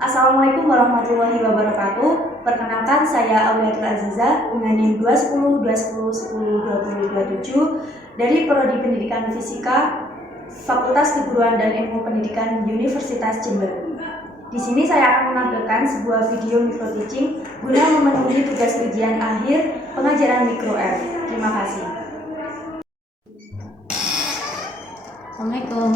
Assalamualaikum warahmatullahi wabarakatuh. Perkenalkan, saya Auliatul Aziza dengan NIM 210 210 10 2027 dari Prodi Pendidikan Fisika Fakultas Keguruan dan Ilmu Pendidikan Universitas Jember. Di sini saya akan menampilkan sebuah video micro teaching guna memenuhi tugas ujian akhir pengajaran mikro F. Terima kasih. Assalamualaikum.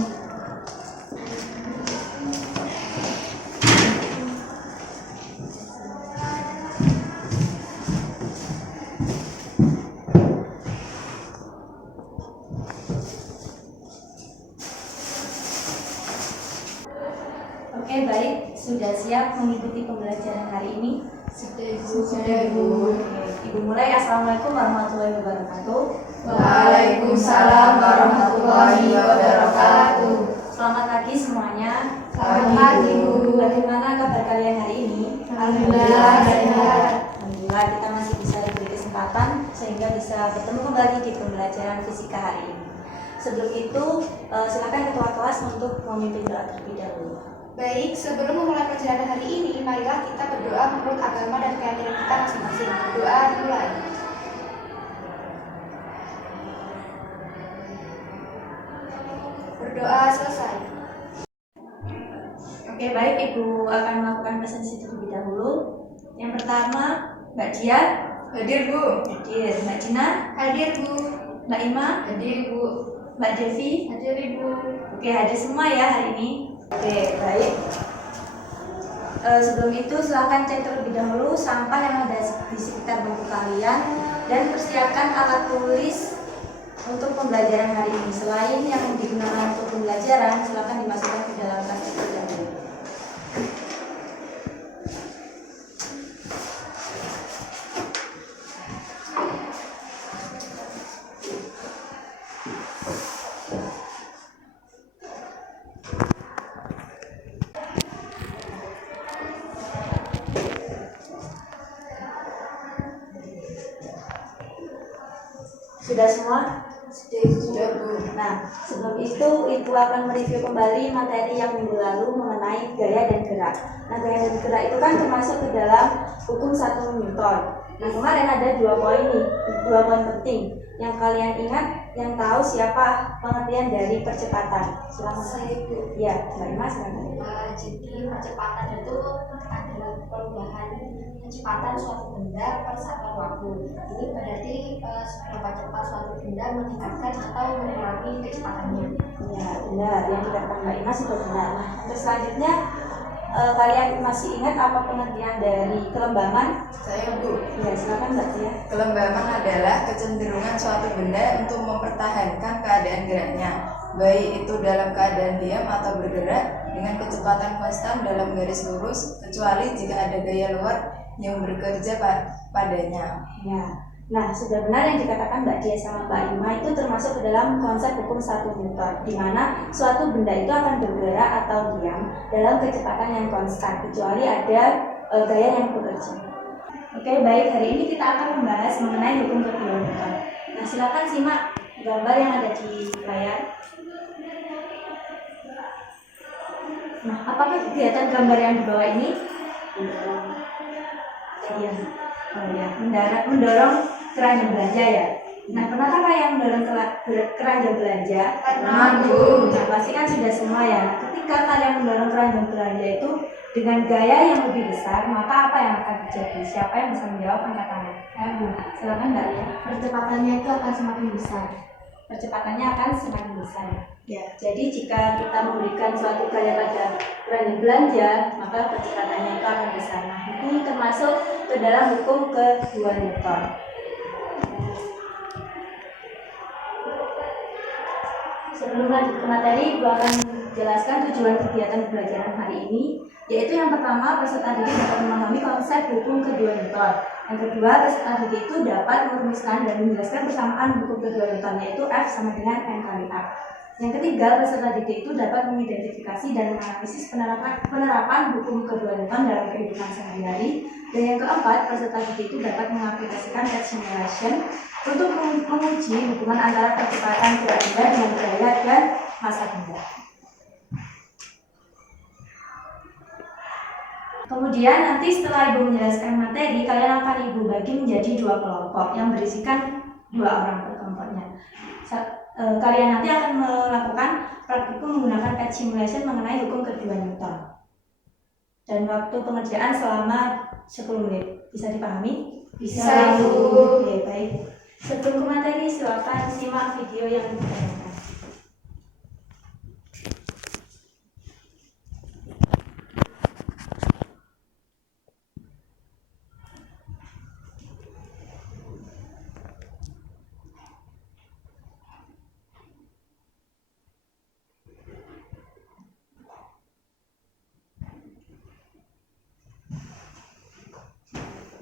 Oke, baik. Sudah siap mengikuti pembelajaran hari ini? Sudah, Bu. Ibu mulai. Assalamualaikum warahmatullahi wabarakatuh. Waalaikumsalam warahmatullahi wabarakatuh. Selamat pagi semuanya. Selamat pagi, Bu. Bagaimana kabar kalian hari ini? Alhamdulillah sehat. Alhamdulillah, kita masih bisa diberi kesempatan sehingga bisa bertemu kembali di pembelajaran fisika hari ini. Sebelum itu, silakan ketua kelas untuk memimpin doa terlebih dahulu. Baik, sebelum memulai pelajaran hari ini, marilah kita berdoa menurut agama dan keyakinan kita masing-masing. Doa dimulai. Berdoa selesai. Oke, baik. Ibu akan melakukan presentasi terlebih dahulu. Yang pertama, Mbak Dia. Hadir, Bu. Hadir. Mbak Cina. Hadir, Bu. Mbak Ima. Hadir, Bu. Mbak Devi. Hadir, Ibu. Oke, hadir semua ya hari ini. Oke, baik. Sebelum itu silakan cek terlebih dahulu sampah yang ada di sekitar buku kalian dan persiapkan alat tulis untuk pembelajaran hari ini. Selain yang digunakan untuk pembelajaran, silakan dimasukkan ke dalam tas terlebih dahulu. Sudah semua? Sudah, Bu. Nah, sebelum itu Ibu akan mereview kembali materi yang minggu lalu mengenai gaya dan gerak. Nah, gaya dan gerak itu kan termasuk ke dalam hukum 1 Newton. Nah, kemarin ada 2 poin nih, 2 poin penting yang kalian ingat, yang tahu siapa pengertian dari percepatan. Silakan. Saya, Bu. Ya, Mbak Ima, silakan. Jadi percepatan itu adalah perubahan kecepatan suatu benda per satuan waktu. Ini berarti seberapa cepat suatu benda meningkatkan atau mengurangi kecepatannya. Ya, benar. Yang dikatakan Mbak Ima sudah benar. Nah, untuk selanjutnya kalian masih ingat apa pengertian dari kelembaman? Saya, Bu. Ya, silakan Mbak Tia. Kelembaman adalah kecenderungan suatu benda untuk mempertahankan keadaan geraknya, baik itu dalam keadaan diam atau bergerak dengan kecepatan konstan dalam garis lurus, kecuali jika ada gaya luar yang bekerja padanya. Ya. Nah, sudah benar yang dikatakan Mbak Dia sama Mbak Ima itu termasuk ke dalam konsep hukum 1 Newton, di mana suatu benda itu akan bergerak atau diam dalam kecepatan yang konstan, kecuali ada gaya yang bekerja. Oke, baik. Hari ini kita akan membahas mengenai hukum kedua Newton. Nah, silakan simak gambar yang ada di layar. Nah, apakah kegiatan gambar yang di bawah ini? Iya. Oh ya, mendorong keranjang belanja ya. Nah, pernahkah kalian mendorong keranjang belanja? Pernah, Bu. Nah, pasti kan sudah semua ya. Ketika kalian mendorong keranjang belanja itu dengan gaya yang lebih besar, maka apa yang akan terjadi? Siapa yang bisa menjawab angkat tangan? Bu, silakan Mbak ya. Percepatannya itu akan semakin besar. Percepatannya akan semakin besar. Ya, jadi jika kita memberikan suatu gaya pada keranjang belanja, maka percepatannya itu akan besar. Nah, ini termasuk ke dalam hukum kedua Newton. Sebelum lanjut ke materi, Ibu akan menjelaskan tujuan kegiatan pembelajaran hari ini, yaitu yang pertama, peserta didik dapat memahami konsep hukum kedua Newton. Yang kedua, peserta didik itu dapat merumuskan dan menjelaskan persamaan hukum kedua Newton, yaitu F sama dengan M kali A. Yang ketiga, peserta didik itu dapat mengidentifikasi dan menganalisis penerapan hukum kedua Newton dalam kehidupan sehari-hari. Dan yang keempat, peserta didik itu dapat mengaplikasikan test simulation untuk menguji hubungan antara kecepatan gerak benda dengan gaya dan massa benda. Kemudian nanti setelah Ibu menjelaskan materi, kalian akan Ibu bagi menjadi 2 kelompok yang berisikan 2 orang per kelompoknya. Kalian nanti akan melakukan praktikum menggunakan PET simulation mengenai hukum kedua Newton. Dan waktu pengerjaan selama 10 menit. Bisa dipahami? Bisa, Ibu. Oke, baik. Sebelum ke materi, silakan simak video yang ditanyakan.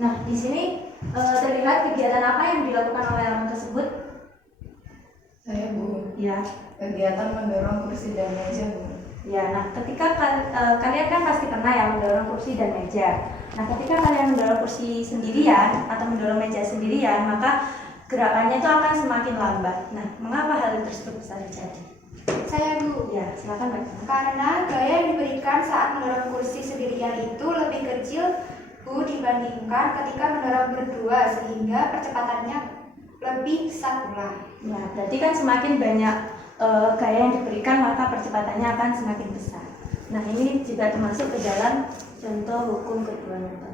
Nah, di sini terlihat kegiatan apa yang dilakukan oleh orang tersebut? Saya, Bu. Ya, Kegiatan mendorong kursi dan meja, Bu. ya. Nah, ketika kalian kan pasti pernah ya mendorong kursi dan meja. Nah, ketika kalian mendorong kursi sendirian atau mendorong meja sendirian, maka gerakannya itu akan semakin lambat. Nah, mengapa hal tersebut bisa terjadi? Saya, Bu. Ya, silakan Mbak. Karena gaya yang diberikan saat mendorong kursi sendirian itu lebih kecil, Bu, dibandingkan ketika mendorong berdua, sehingga percepatannya lebih besar pula. Ya, berarti kan semakin banyak gaya yang diberikan, maka percepatannya akan semakin besar. Nah, ini juga termasuk ke dalam contoh hukum kedua Newton.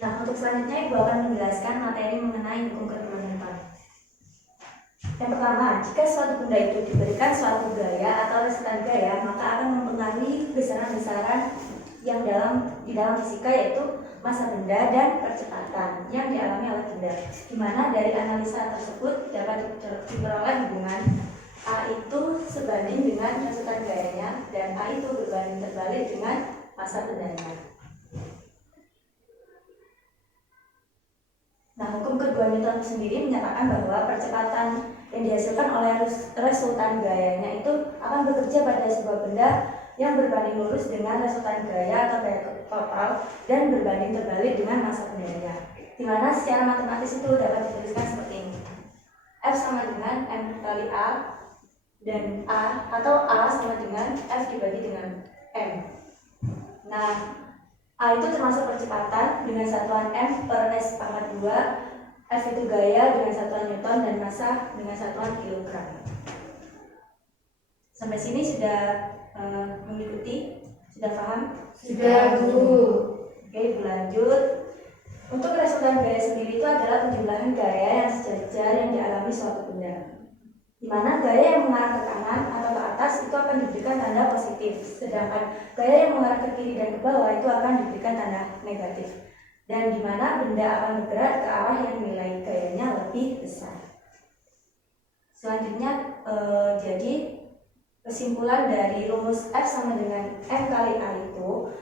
Nah, untuk selanjutnya Ibu akan menjelaskan materi mengenai hukum kedua Newton. Yang pertama, jika suatu benda itu diberikan suatu gaya atau resultan gaya, maka akan mempengaruhi besaran-besaran yang di dalam fisika, yaitu massa benda dan percepatan yang dialami oleh benda. Di mana dari analisa tersebut dapat diperoleh hubungan A itu sebanding dengan resultan gayanya dan A itu berbanding terbalik dengan massa bendanya. Nah, hukum kedua Newton sendiri menyatakan bahwa percepatan yang dihasilkan oleh resultan gayanya itu akan bekerja pada sebuah benda yang berbanding lurus dengan resultan gaya atau gaya total dan berbanding terbalik dengan massa bendanya. Di mana secara matematis itu dapat dituliskan seperti ini. F sama dengan M kali A dan A, atau A sama dengan F dibagi dengan M. Nah, A itu termasuk percepatan dengan satuan M per S pangkat 2, F itu gaya dengan satuan Newton, dan massa dengan satuan kilogram. Sampai sini sudah mengikuti? Sudah paham? Sudah, Bu. Oke, Ibu lanjut. Untuk resultan gaya sendiri itu adalah penjumlahan gaya yang sejajar yang dialami suatu benda. Di mana gaya yang mengarah ke kanan atau ke atas itu akan diberikan tanda positif, sedangkan gaya yang mengarah ke kiri dan ke bawah itu akan diberikan tanda negatif. Dan di mana benda akan bergerak ke arah yang nilai gayanya lebih besar. Selanjutnya, jadi kesimpulan dari rumus F sama dengan M kali A itu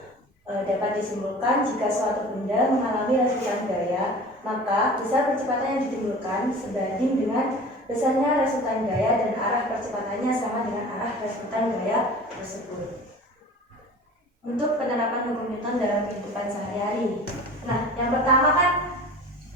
dapat disimpulkan jika suatu benda mengalami resultan gaya, maka besar percepatan yang ditimbulkan sebanding dengan besarnya resultan gaya dan arah percepatannya sama dengan arah resultan gaya tersebut. Untuk penerapan hukum Newton dalam kehidupan sehari-hari. Nah, yang pertama kan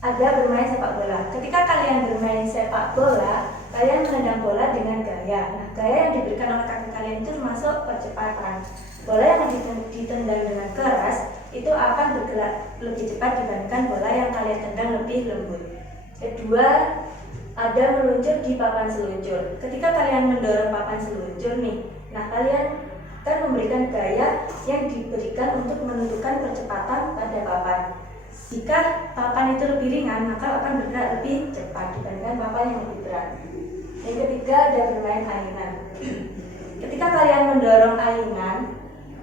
ada bermain sepak bola. Ketika kalian bermain sepak bola, kalian menendang bola dengan gaya. Nah, gaya yang diberikan oleh kaki kalian itu termasuk percepatan. Bola yang ditendang dengan keras itu akan bergerak lebih cepat dibandingkan bola yang kalian tendang lebih lembut. Kedua, ada meluncur di papan seluncur. Ketika kalian mendorong papan seluncur nih, nah kalian kan memberikan gaya yang diberikan untuk menentukan percepatan pada papan. Jika papan itu lebih ringan, maka akan bergerak lebih cepat dibandingkan papan yang lebih berat. Yang ketiga, ada bermain ayunan. Ketika kalian mendorong ayunan,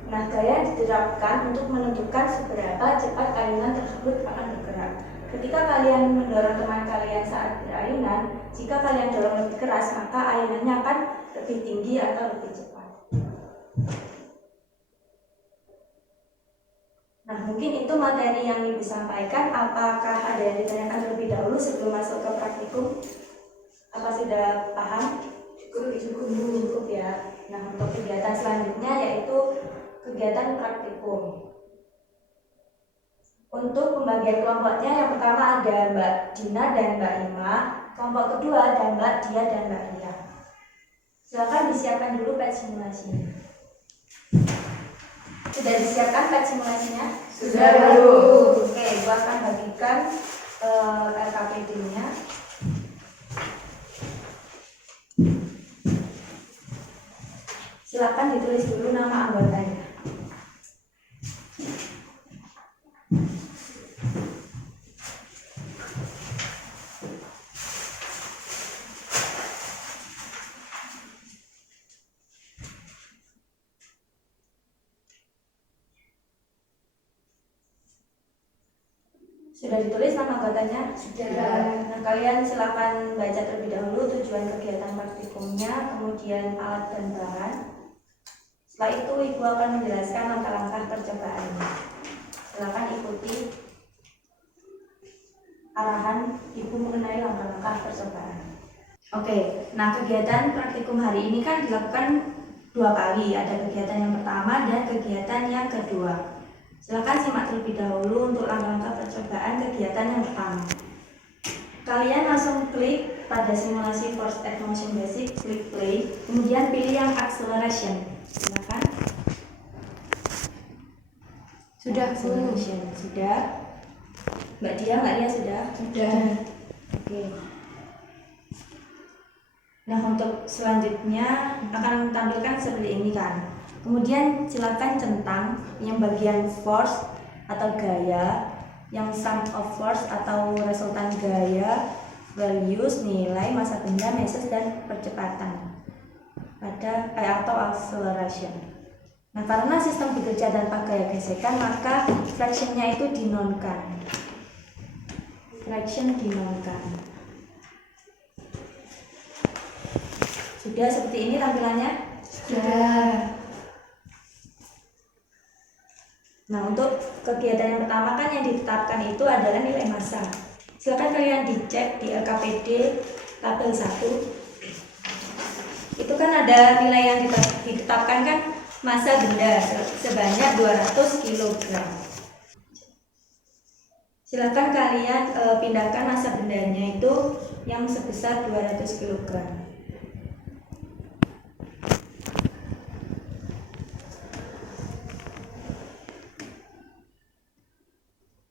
nah gaya diterapkan untuk menentukan seberapa cepat ayunan tersebut akan bergerak. Ketika kalian mendorong teman kalian saat berayunan, jika kalian dorong lebih keras, maka ayunannya akan lebih tinggi atau lebih cepat. Nah, mungkin itu materi yang Ibu sampaikan. Apakah ada yang ditanyakan terlebih dahulu sebelum masuk ke praktikum? Apa sudah paham? Cukup ya. Nah, untuk kegiatan selanjutnya yaitu kegiatan praktikum. Untuk pembagian kelompoknya, yang pertama ada Mbak Dina dan Mbak Ima, kelompok kedua ada Mbak Dia dan Mbak Ria. Silakan disiapkan dulu pet simulasinya. Sudah disiapkan pet simulasinya? Sudah, Bu. Oke, gua akan bagikan LKPD-nya. Silakan ditulis dulu nama anggotanya. Sudah ditulis nama anggotanya? Sudah. Nah, kalian silakan baca terlebih dahulu tujuan kegiatan praktikumnya, kemudian alat dan bahan. Setelah itu Ibu akan menjelaskan langkah-langkah percobaannya. Silakan ikuti arahan Ibu mengenai langkah-langkah percobaan. Oke, nah kegiatan praktikum hari ini kan dilakukan 2 kali. Ada kegiatan yang pertama dan kegiatan yang kedua. Silakan simak terlebih dahulu untuk langkah-langkah percobaan kegiatan yang pertama. Kalian langsung klik pada simulasi Force Aid Motion Basic, klik play, kemudian pilih yang acceleration. Silakan. Sudah, Bu. Acceleration. Sudah. Mbak Dia, Mbak Ria sudah? Sudah. Oke. Nah, untuk selanjutnya akan tampilkan seperti ini kan. Kemudian silakan centang yang bagian force atau gaya, yang sum of force atau resultan gaya, values, nilai, massa benda, messes, dan percepatan pada atau acceleration. Nah, karena sistem bekerja tanpa gaya gesekan, maka fractionnya itu dinonkan. Fraction dinonkan. Sudah seperti ini tampilannya? Sudah. Nah, untuk kegiatan yang pertama kan yang ditetapkan itu adalah nilai massa. Silakan kalian dicek di LKPD tabel 1. Itu kan ada nilai yang ditetapkan kan massa benda sebanyak 200 kg. Silakan kalian pindahkan massa bendanya itu yang sebesar 200 kg.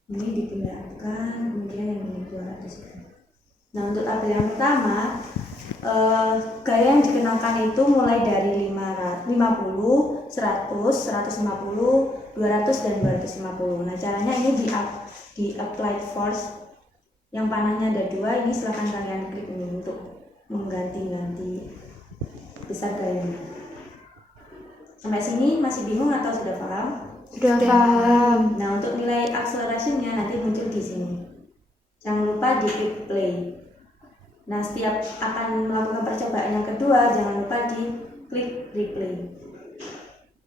Ini dipindahkan, kemudian yang ini 200 gram. Nah, untuk tabel yang pertama, gaya yang dikenakan itu mulai dari 50, 100, 150, 200, dan 250. Nah, caranya ini di applied force yang panahnya ada 2, ini silahkan kalian klik ini untuk mengganti-ganti besar gayanya. Sampai sini masih bingung atau sudah paham? Sudah paham. Nah, untuk nilai accelerationnya nanti muncul di sini. Jangan lupa di klik play. Nah, setiap akan melakukan percobaan yang kedua, jangan lupa di klik replay.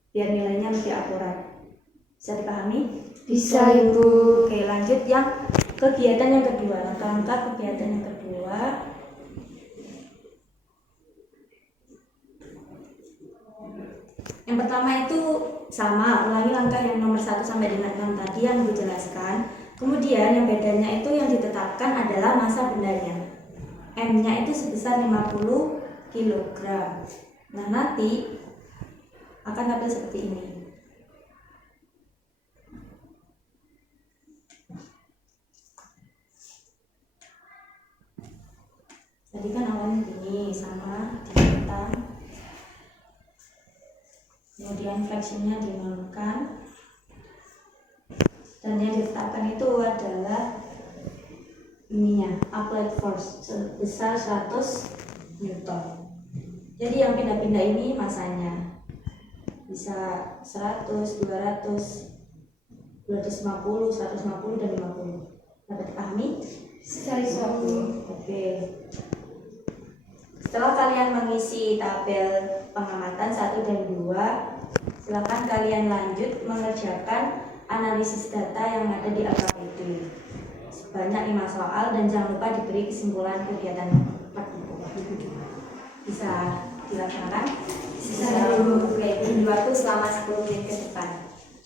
Biar nilainya lebih akurat. Bisa dipahami? Bisa, Ibu. Oke, lanjut yang kegiatan yang kedua. Langkah-langkah kegiatan yang kedua. Yang pertama itu sama, ulangi langkah yang nomor 1 sampai dengan 6 tadi yang dijelaskan. Kemudian yang bedanya itu yang ditetapkan adalah massa bendanya. M-nya itu sebesar 50 kg. Nah, nanti akan tampil seperti ini. Tadi kan awalnya gini, sama ditentang. Kemudian fractionnya dinolkan, dan yang ditetapkan itu adalah ininya, applied force sebesar 100 Newton. Jadi yang pindah-pindah ini masanya bisa 100, 200, 250, 150, dan 50. Dapat dipahami? Sekali satu. Oke. Setelah kalian mengisi tabel pengamatan 1 dan 2, silakan kalian lanjut mengerjakan analisis data yang ada di LKPD sebanyak 5 soal, dan jangan lupa diberi kesimpulan kegiatan praktikum. Bisa dilaksanakan? Bisa. Oke, beri waktu selama 10 menit ke depan.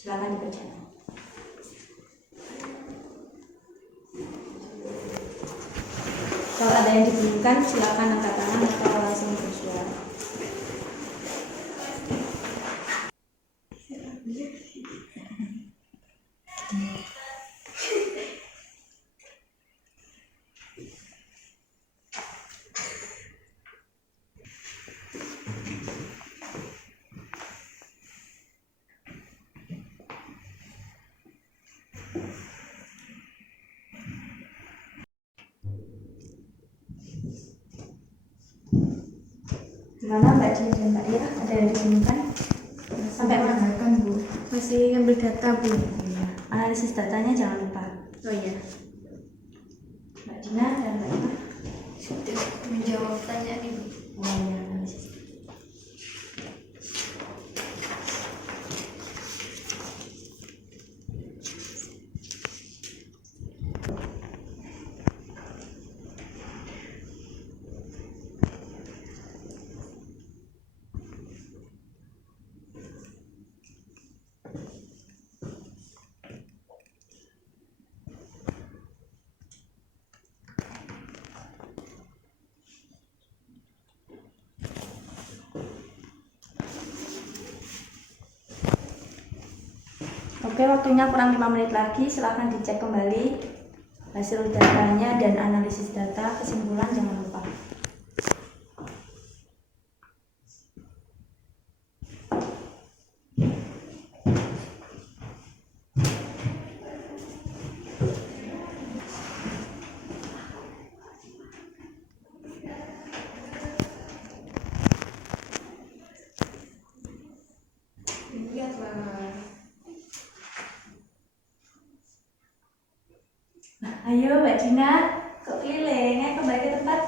Silakan dibacakan. Kalau ada yang dibingungkan, silakan angkat tangan atau langsung bersuara. Gimana Mbak Cia dan Mbak Ira? Ada yang dibingungkan? Sampai mana? Bu, masih ngambil data Bu. Analisis datanya jangan lupa. Oh iya. Mbak Dina dan Mbak Ira. Sudah menjawab pertanyaan Ibu. Oh iya, analisis. Oke, waktunya kurang 5 menit lagi. Silahkan dicek kembali hasil datanya dan analisis data. Kesimpulan jangan lupa. Iya, Pak. Ayo Mbak Dina, kok keliling? Ayo kembali ke tempat.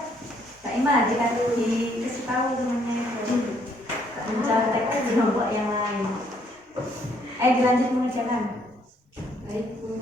Kak Ima, dikasih tahu temannya. Kak mencatat kelompok yang lain. Ayo dilanjut mengerjakan. Baik Bu.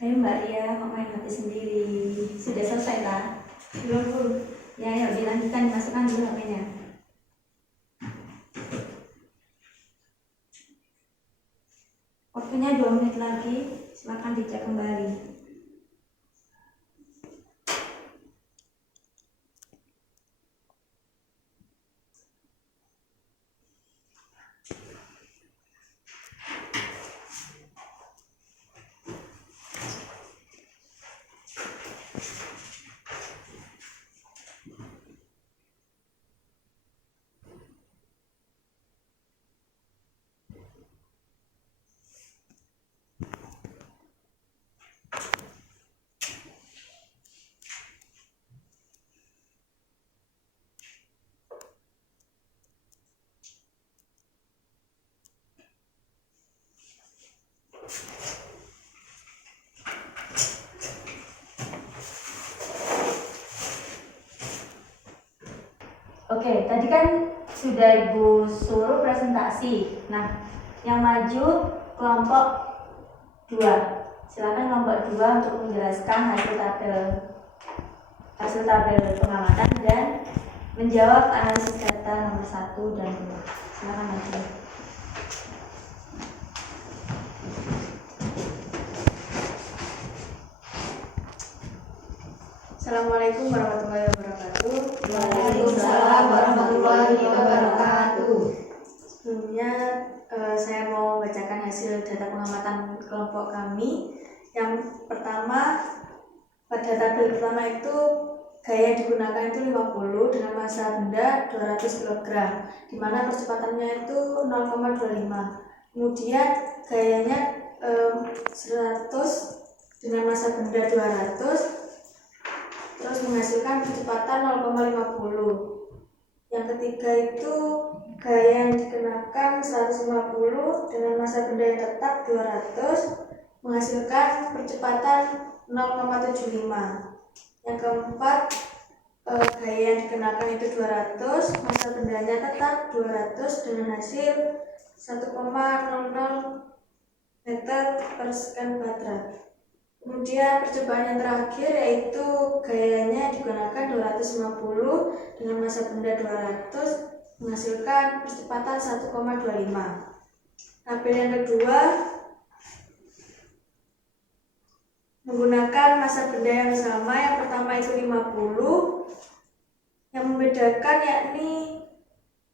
Ayo Mbak Ria, kok main hati sendiri? Sudah selesai lah? Belum Bu? Ya, ayo dilanjutkan, dimasukkan dulu HP-nya. Waktunya 2 menit lagi, silakan dicek kembali. Oke, tadi kan sudah Ibu suruh presentasi. Nah, yang maju kelompok 2. Silakan kelompok 2 untuk menjelaskan hasil tabel pengamatan dan menjawab analisis data nomor 1 dan 2. Silakan maju. Assalamualaikum warahmatullahi wabarakatuh. Waalaikumsalam warahmatullahi wabarakatuh. Sebelumnya saya mau membacakan hasil data data pengamatan kelompok kami. Yang pertama, pada tabel pertama itu gaya yang digunakan itu 50 dengan massa benda 200 kg, di mana percepatannya itu 0,25. Kemudian gayanya 100 dengan massa benda 200, terus menghasilkan percepatan 0,50. Yang ketiga itu gaya yang dikenakan 150 dengan massa benda yang tetap 200, menghasilkan percepatan 0,75. Yang keempat, gaya yang dikenakan itu 200, massa bendanya tetap 200 dengan hasil 1,00 meter per sekon kuadrat. Kemudian percobaan yang terakhir yaitu gayanya digunakan 250 dengan massa benda 200, menghasilkan percepatan 1,25. Tabel yang kedua menggunakan massa benda yang sama. Yang pertama itu 50. Yang membedakan yakni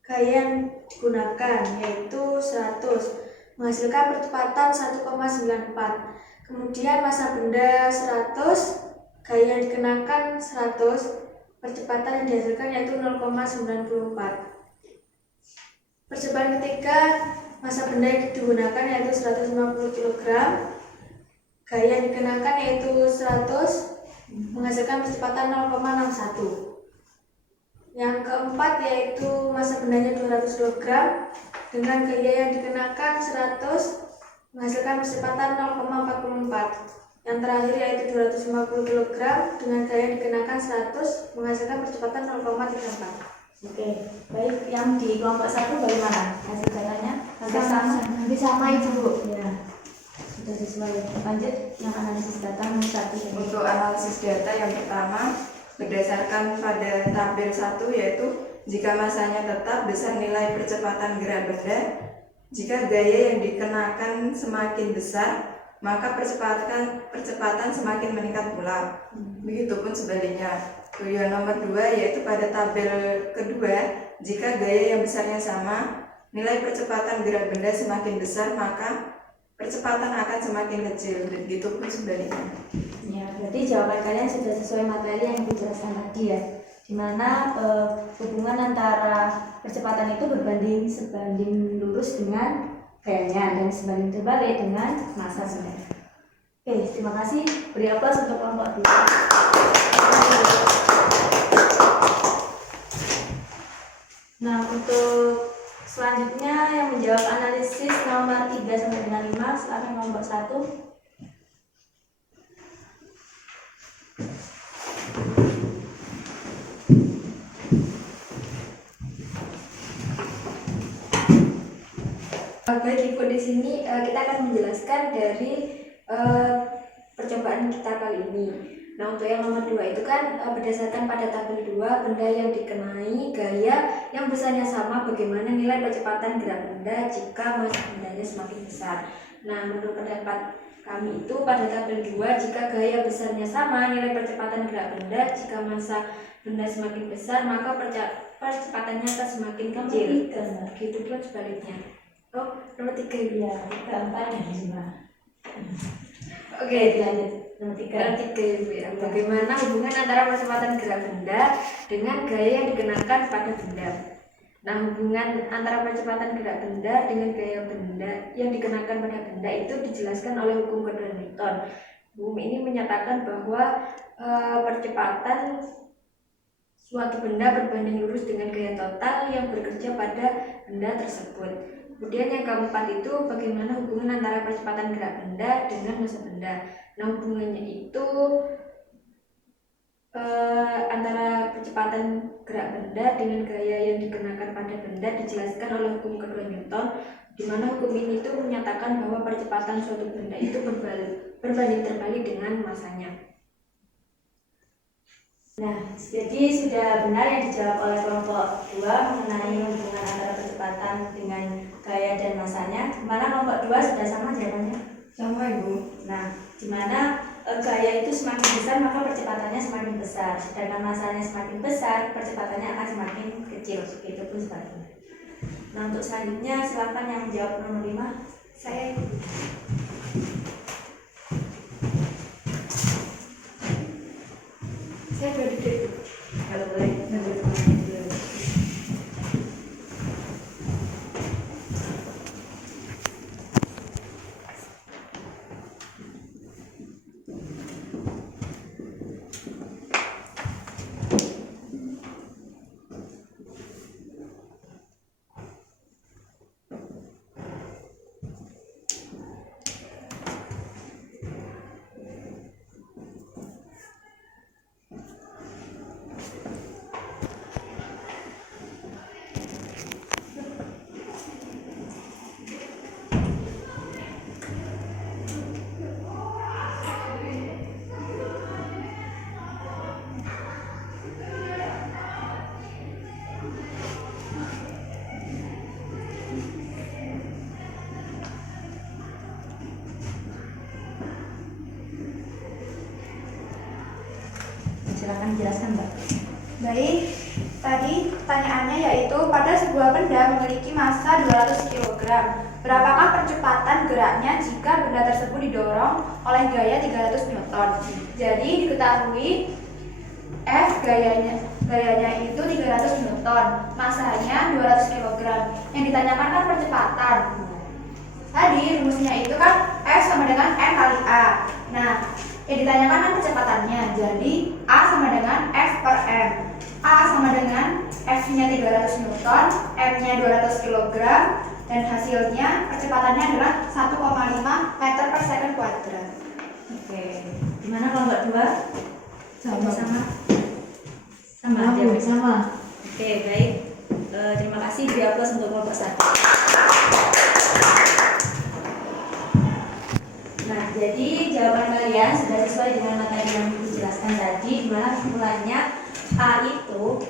gaya yang digunakan yaitu 100, menghasilkan percepatan 1,94. Kemudian massa benda 100, gaya yang dikenakan 100, percepatan yang dihasilkan yaitu 0,94. Percobaan ketiga, massa benda yang digunakan yaitu 150 kg, gaya yang dikenakan yaitu 100, menghasilkan percepatan 0,61. Yang keempat yaitu massa bendanya 200 kg dengan gaya yang dikenakan 100, menghasilkan percepatan 0,44. Yang terakhir yaitu 250 kg dengan gaya yang dikenakan 100, menghasilkan percepatan 0,34. Oke, baik. Yang di kelompok 1 bagaimana hasil datanya? Hampir sama? Hampir sama Ibu. Ya, sudah sesuai. Lanjut yang analisis data nomor 1. Untuk analisis data yang pertama, berdasarkan pada tabel 1 yaitu jika massanya tetap besar nilai percepatan gerak benda. Jika gaya yang dikenakan semakin besar, maka percepatan semakin meningkat pula. Begitupun sebaliknya. Yang nomor 2 yaitu pada tabel kedua, jika gaya yang besarnya sama, nilai percepatan gerak benda semakin besar, maka percepatan akan semakin kecil. Begitupun sebaliknya. Ya, berarti jawaban kalian sudah sesuai materi yang dijelaskan tadi ya, di mana hubungan antara percepatan itu sebanding lurus dengan gayanya dan sebanding terbalik dengan massa benda. Oke, terima kasih. Beri aplaus untuk kelompok 2. Nah, untuk selanjutnya yang menjawab analisis nomor 3 sampai dengan 5, silakan kelompok 1. Baik Ibu, di sini kita akan menjelaskan dari percobaan kita kali ini. Nah, untuk yang nomor 2 itu kan berdasarkan pada tabel 2, benda yang dikenai gaya yang besarnya sama, bagaimana nilai percepatan gerak benda jika massa bendanya semakin besar. Nah, menurut pendapat kami itu pada tabel 2, jika gaya besarnya sama, nilai percepatan gerak benda jika massa benda semakin besar, maka percepatannya akan semakin kecil. Gitu pun sebaliknya. Oh, nomor 3 Ya, keempat dan 5. Oke, Lanjut nomor 3. ya. Bagaimana hubungan antara percepatan gerak benda dengan gaya yang dikenakan pada benda? Nah, hubungan antara percepatan gerak benda dengan gaya benda yang dikenakan pada benda itu dijelaskan oleh hukum kedua Newton. Hukum ini menyatakan bahwa percepatan suatu benda berbanding lurus dengan gaya total yang bekerja pada benda tersebut. Kemudian yang keempat itu bagaimana hubungan antara percepatan gerak benda dengan massa benda. Nah, hubungannya itu antara percepatan gerak benda dengan gaya yang dikenakan pada benda dijelaskan oleh hukum kedua Newton, di mana hukum ini itu menyatakan bahwa percepatan suatu benda itu berbanding terbalik dengan massanya. Nah, jadi sudah benar yang dijawab oleh kelompok 2 mengenai hubungan antara percepatan dengan gaya dan massanya. Dimana kelompok 2 sudah sama jawabannya? Sama Ibu. Nah, dimana gaya itu semakin besar maka percepatannya semakin besar, sedangkan massanya semakin besar percepatannya akan semakin kecil. Begitu pun sebaliknya. Nah, untuk selanjutnya silakan yang menjawab nomor 5. Saya sudah duduk. Kalau boleh, menurut teman-teman dulu. Silakan jelaskan, Mbak. Baik, tadi pertanyaannya yaitu pada sebuah benda memiliki massa 200 kg. Berapakah percepatan geraknya jika benda tersebut didorong oleh gaya 300 Newton? Jadi diketahui F gayanya itu 300 Newton, massanya 200 kg. Yang ditanyakan kan percepatan. Tadi rumusnya itu kan F sama dengan M kali A. Nah, yang ditanyakan kan kecepatannya. Jadi A sama dengan F per M. A sama dengan F-nya 300 Newton, M-nya 200 kg, dan hasilnya percepatannya adalah 1,5 meter per second kuadrat. Oke. Gimana kelompok 2? Sama. Sama aja. Bu, Bu. sama. Oke, baik. Terima kasih. Beri aplaus untuk kelompok 1. Nah, jadi jawaban kalian sudah sesuai dengan materi yang dijelaskan tadi, di mana kesimpulannya A itu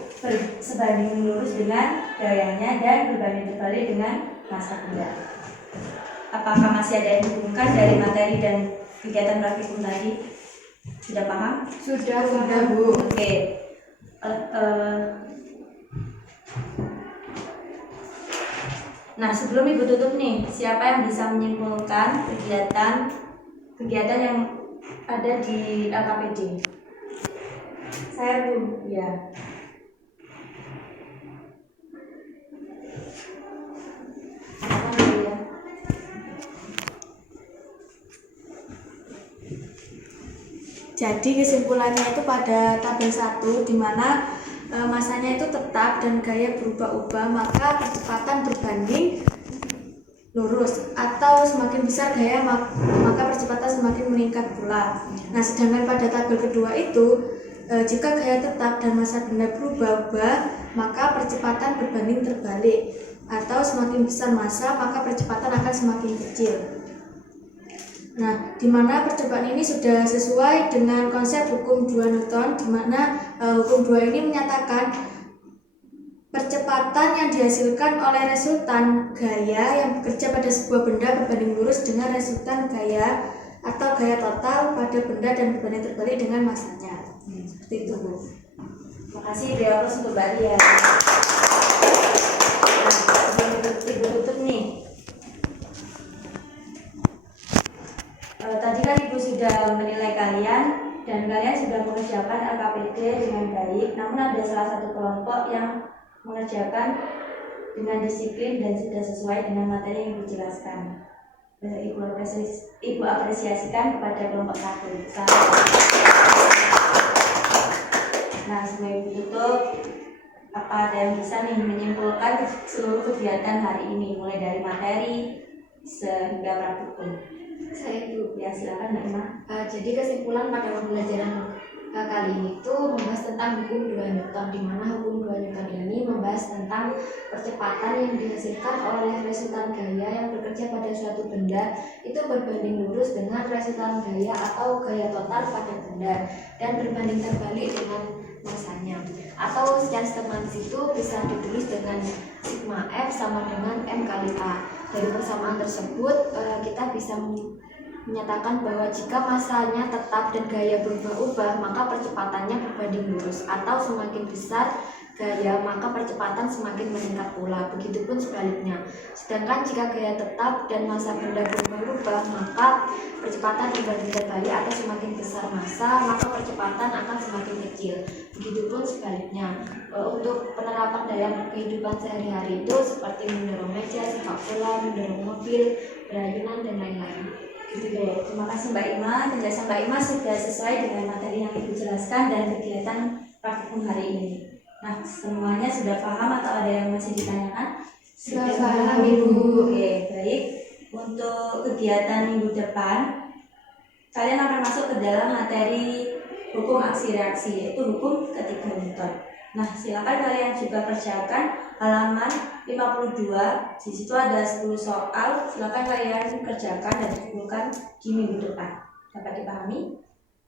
sebanding lurus dengan gayanya dan berbanding terbalik dengan massa benda. Apakah masih ada yang dihubungkan dari materi dan kegiatan praktikum tadi? Sudah paham? Sudah, Bu. Oke. Nah, sebelum Ibu tutup nih, siapa yang bisa menyimpulkan kegiatan yang ada di LKPD? Saya, Bu. Ya. Apa dulu ya? Jadi kesimpulannya itu pada tabel 1 di mana masanya itu tetap dan gaya berubah-ubah, maka percepatan berbanding lurus, atau semakin besar gaya maka percepatan semakin meningkat pula. Nah, sedangkan pada tabel kedua itu jika gaya tetap dan massa benda berubah-ubah, maka percepatan berbanding terbalik, atau semakin besar massa maka percepatan akan semakin kecil. Nah, di mana percobaan ini sudah sesuai dengan konsep hukum 2 Newton, di mana hukum 2 ini menyatakan percepatan yang dihasilkan oleh resultan gaya yang bekerja pada sebuah benda berbanding lurus dengan resultan gaya atau gaya total pada benda dan berbanding terbalik dengan massanya. Seperti itu, Bu. Terima kasih. Beri aplaus untuk Mbak Lia. Nah, sebelum Ibu tutup nih. Tadi kan Ibu sudah menilai kalian dan kalian sudah mengerjakan LKPD dengan baik. Namun ada salah satu kelompok yang mengerjakan dengan disiplin dan sudah sesuai dengan materi yang dijelaskan. Ibu apresiasikan kepada kelompok 1. Nah, sebelum Ibu tutup, apa ada yang bisa nih menyimpulkan seluruh kegiatan hari ini, mulai dari materi sehingga praktikum? Saya itu. Ya, silakan Mbak Ima. Jadi kesimpulan pada pembelajaran kali ini itu membahas tentang hukum 2 Newton, di mana hukum 2 Newton ini membahas tentang percepatan yang dihasilkan oleh resultan gaya yang bekerja pada suatu benda itu berbanding lurus dengan resultan gaya atau gaya total pada benda dan berbanding terbalik dengan massanya. Atau secara sistematis itu bisa ditulis dengan sigma F sama dengan M kali A. Dari persamaan tersebut kita bisa menyatakan bahwa jika massanya tetap dan gaya berubah-ubah, maka percepatannya berbanding lurus, atau semakin besar gaya, maka percepatan semakin meningkat pula. Begitupun sebaliknya. Sedangkan jika gaya tetap dan massa benda berubah, maka percepatan berbanding terbalik atau semakin besar massa, maka percepatan akan semakin kecil. Begitupun sebaliknya. Untuk penerapan dalam kehidupan sehari-hari itu seperti mendorong meja, sepak bola, mendorong mobil, berayunan, dan lain-lain. Gitu deh. Terima kasih Mbak Ima. Penjelasan Mbak Ima sudah sesuai dengan materi yang Ibu jelaskan dan kegiatan praktikum hari ini. Nah, semuanya sudah paham atau ada yang masih ditanyakan? Sudah paham, Ibu. Oke, baik. Untuk kegiatan minggu depan, kalian akan masuk ke dalam materi hukum aksi reaksi, yaitu hukum ketiga Newton. Nah, silakan kalian juga kerjakan halaman 52. Di situ ada 10 soal. Silakan kalian kerjakan dan kumpulkan di minggu depan. Dapat dipahami?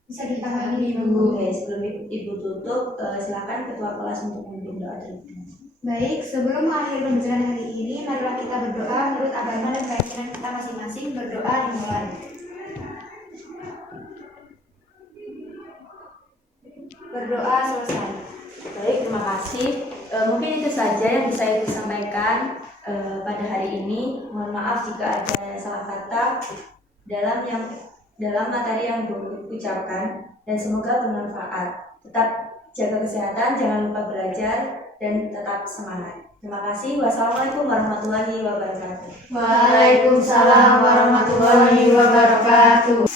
Bisa dipahami, Ibu. Oke, sebelum Ibu tutup, silakan ketua kelas untuk memimpin doa terlebih dahulu. Baik, sebelum mengakhiri pembelajaran hari ini, marilah kita berdoa menurut agama dan keyakinan kita masing-masing. Berdoa dimulai. Berdoa selesai. Baik, terima kasih. Mungkin itu saja yang bisa Ibu sampaikan pada hari ini. Mohon maaf jika ada salah kata dalam materi yang Ibu ucapkan, dan semoga bermanfaat. Tetap jaga kesehatan, jangan lupa belajar, dan tetap semangat. Terima kasih. Wassalamualaikum warahmatullahi wabarakatuh. Waalaikumsalam warahmatullahi wabarakatuh.